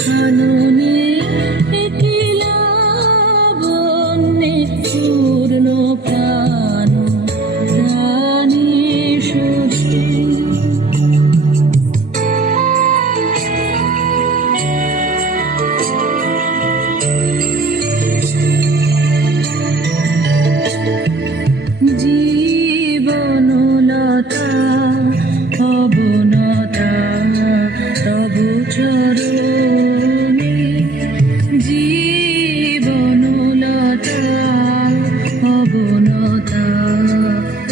কাননে একলা বন্যে পূর্ণ প্রাণ প্রাণী সখী। জীবনলতা অবনতা তবু চরণে, জীবনলতা অবনতা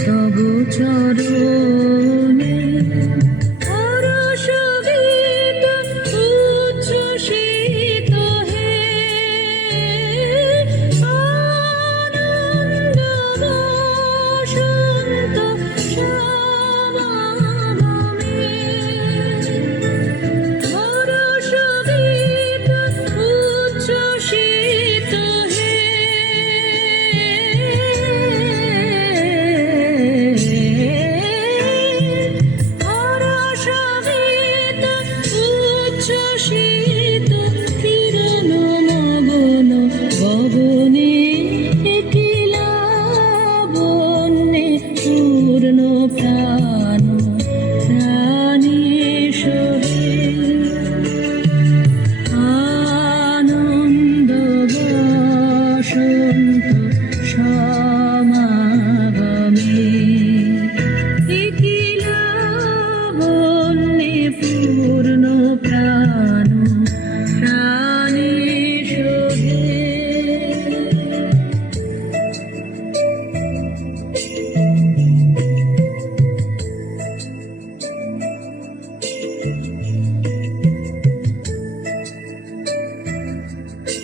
তবু চরণে। হরসগীত উচ্ছ্বসিত হে আনন্দ বসন্ত সমাগমে। হরসগীত উচ্ছ্বসিত হে হরসগীত উচ্ছ্বসিত কিরণ মগন গগনে একলা বন্যে পূর্ণ প্রাণ প্রাণী সখী। আনন্দ বসন্ত সমাগমে, একলা বন্যে পূর্ণ প্রাণ প্রাণী সখী।